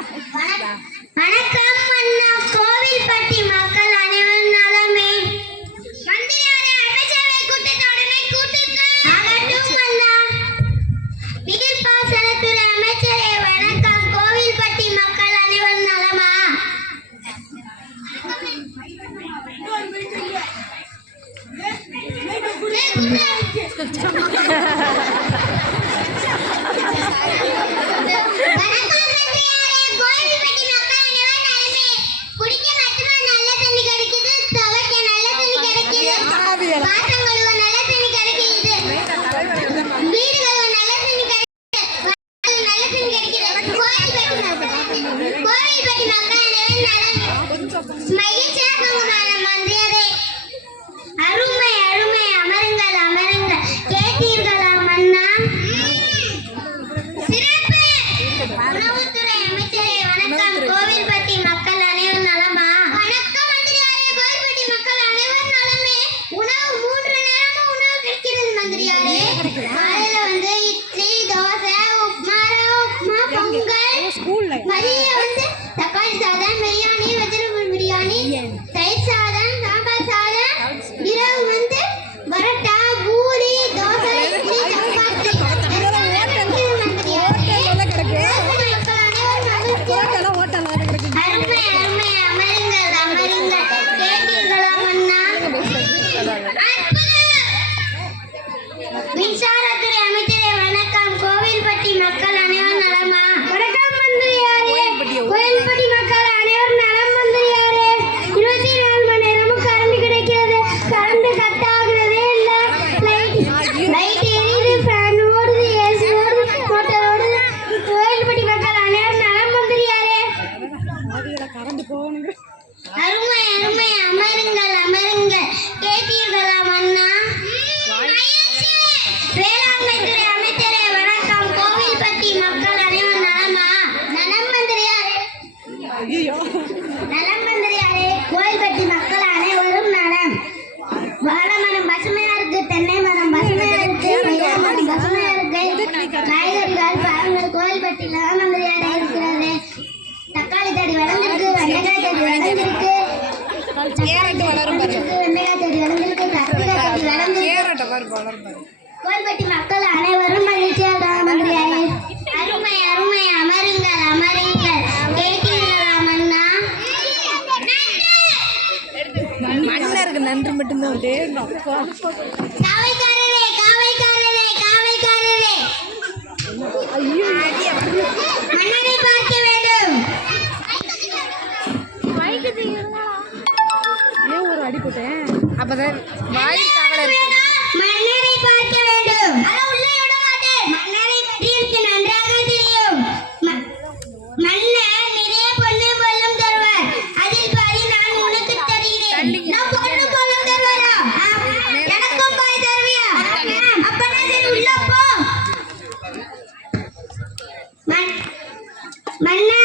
வணக்கம் அண்ணா. கோவில்பட்டி மக்கள் அனைவரும் நலமே. மந்திரியாரே அமைச்சரவை ஆகட்டும் அண்ணா. நீர்ப்பாசனத்துறை அமைச்சரே வணக்கம். கோவில்பட்டி மக்கள் அனைவரும் நலமா? மின்சாரத்துறை அமைச்சரே வணக்கம். கோவில்பட்டி மக்கள் அனைவரும் நலமா? வணக்கம் மந்திரியாரே. கோவில்பட்டி மக்கள் அனைவரும் நலம் மந்திரியாரே. இருபத்தி நாலு மணி நேரமும் கரண்ட் கிடைக்கிறது. கரண்ட் கட் ஆகுறதே இல்ல. லைட் லைட் எரியுது ஃபேன் ஓடுது ஏசி ஓடுது மோட்டார் ஓடுது. கோவில்பட்டி மக்கள் அனைவரும் நலம் கோல்பட்டி மக்கள் அனைவரும் மகிழ்ச்சியாக அருமை அருமை அமருங்கள் அமருங்கள். மன்னா மன்னருக்கு நன்றி மட்டும்தான் காவல்காரரே காவல்காரரே காவல்காரரே. மன்னரை பார்க்க வேண்டும். ஏன் ஒரு அடி போட்டேன் அப்பதான் வாய் மன்னரை பார்க்க வேண்டும். உள்ளே விட மாட்டேன். மன்னரை பற்றி எனக்கு நன்றாக தெரியும். மன்னர் நிறைய பொண்ணு பொல்லும் தருவார். அதில் பாதி நான் உனக்கு தருகிறேன். பொண்ணு பொல்லும் தருவாரா? எனக்கும் பாதி தருவியா? அப்பனா உள்ள போ. மன்னர்